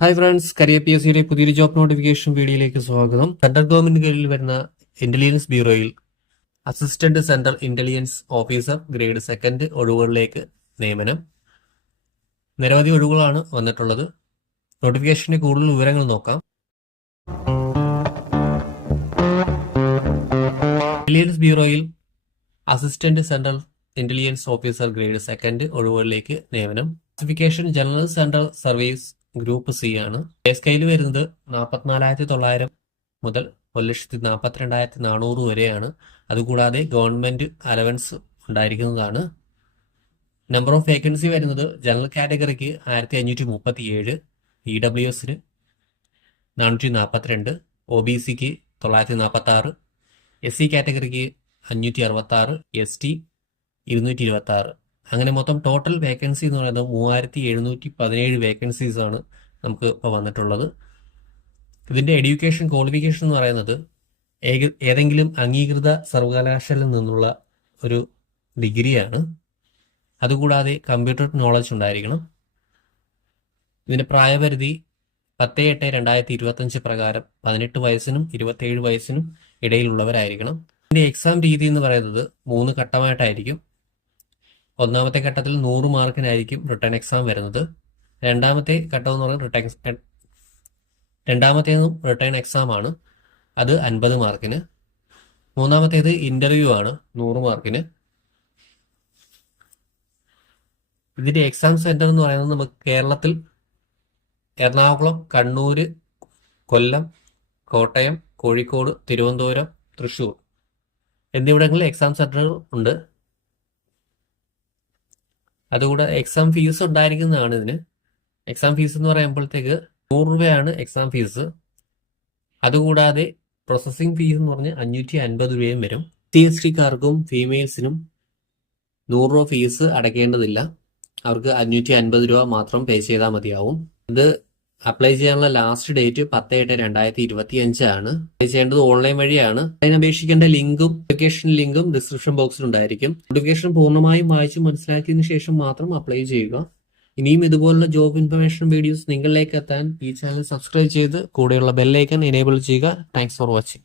Hi friends, career P S സിയുടെ പുതിയൊരു job notification വീഡിയോയിലേക്ക് സ്വാഗതം. സെൻട്രൽ ഗവൺമെന്റ് കീഴിൽ വരുന്ന ഇന്റലിജൻസ് ബ്യൂറോയിൽ assistant central intelligence officer grade second ഒഴിവുകളിലേക്ക് നിയമനം. നിരവധി ഒഴിവുകളാണ് വന്നിട്ടുള്ളത്. നോട്ടിഫിക്കേഷന്റെ കൂടുതൽ വിവരങ്ങൾ നോക്കാം. ഇന്റലിജൻസ് ബ്യൂറോയിൽ assistant central intelligence officer grade second ഒഴിവുകളിലേക്ക് നിയമനം. Classification general central service group C ആണ്. പേ സ്കെയിൽ വരുന്നത് 44,900 മുതൽ 1,42,400 വരെയാണ്. അതുകൂടാതെ ഗവൺമെന്റ് അലവൻസ് ഉണ്ടായിരിക്കുന്നതാണ്. നമ്പർ ഓഫ് വേക്കൻസി വരുന്നത് ജനറൽ കാറ്റഗറിക്ക് 1537, EWSന് 442, OBCക്ക് 946, SC കാറ്റഗറിക്ക് 566, ST 226. അങ്ങനെ മൊത്തം ടോട്ടൽ വേക്കൻസി എന്ന് പറയുന്നത് 3,717 വേക്കൻസീസ് ആണ് നമുക്ക് ഇപ്പോൾ വന്നിട്ടുള്ളത്. ഇതിന്റെ എഡ്യൂക്കേഷൻ ക്വാളിഫിക്കേഷൻ എന്ന് പറയുന്നത് ഏതെങ്കിലും അംഗീകൃത സർവകലാശാലയിൽ നിന്നുള്ള ഒരു ഡിഗ്രിയാണ്. അതുകൂടാതെ കമ്പ്യൂട്ടർ നോളജ് ഉണ്ടായിരിക്കണം. ഇതിന്റെ പ്രായപരിധി 10/8/2025 പ്രകാരം 18 വയസ്സിനും 27 വയസ്സിനും ഇടയിലുള്ളവരായിരിക്കണം. ഇതിന്റെ എക്സാം രീതി എന്ന് പറയുന്നത് 3 ഘട്ടമായിട്ടായിരിക്കും. ഒന്നാമത്തെ ഘട്ടത്തിൽ 100 മാർക്കിനായിരിക്കും റിട്ടേൺ എക്സാം വരുന്നത്. രണ്ടാമത്തെ ഘട്ടം എന്ന് പറയുന്നത് രണ്ടാമത്തേതും റിട്ടേൺ എക്സാം ആണ്, അത് 50 മാർക്കിന്. മൂന്നാമത്തേത് ഇന്റർവ്യൂ ആണ് 100 മാർക്കിന്. ഇതിന്റെ എക്സാം സെന്റർ എന്ന് പറയുന്നത് നമുക്ക് കേരളത്തിൽ എറണാകുളം, കണ്ണൂർ, കൊല്ലം, കോട്ടയം, കോഴിക്കോട്, തിരുവനന്തപുരം, തൃശ്ശൂർ എന്നിവിടങ്ങളിൽ എക്സാം സെന്ററുകൾ ഉണ്ട്. അതുകൂടെ എക്സാം ഫീസ് ഉണ്ടായിരിക്കുന്നതാണ്. ഇതിന് എക്സാം ഫീസ് എന്ന് പറയുമ്പോഴത്തേക്ക് 100 രൂപയാണ് എക്സാം ഫീസ്. അതുകൂടാതെ പ്രോസസ്സിംഗ് ഫീസ് എന്ന് പറഞ്ഞ് 550 രൂപയും വരും. CSTക്കാർക്കും ഫീമെയിൽസിനും 100 രൂപ ഫീസ് അടയ്ക്കേണ്ടതില്ല. അവർക്ക് 550 രൂപ മാത്രം പേ ചെയ്താൽ മതിയാവും. ഇത് അപ്ലൈ ചെയ്യാനുള്ള ലാസ്റ്റ് ഡേറ്റ് 10/8/2025 ആണ്. അപ്ലൈ ചെയ്യേണ്ടത് ഓൺലൈൻ വഴിയാണ്. അതിന് അപേക്ഷിക്കേണ്ട ലിങ്കും അപ്ലിക്കേഷൻ ലിങ്കും ഡിസ്ക്രിപ്ഷൻ ബോക്സിൽ ഉണ്ടായിരിക്കും. നോട്ടിഫിക്കേഷൻ പൂർണ്ണമായും വായിച്ച് മനസ്സിലാക്കിയതിനു ശേഷം മാത്രം അപ്ലൈ ചെയ്യുക. ഇനിയും ഇതുപോലുള്ള ജോബ് ഇൻഫർമേഷൻ വീഡിയോസ് നിങ്ങളിലേക്ക് എത്താൻ ഈ ചാനൽ സബ്സ്ക്രൈബ് ചെയ്ത് കൂടെയുള്ള ബെല്ലൈക്കൺ എനേബിൾ ചെയ്യുക. Thanks for watching.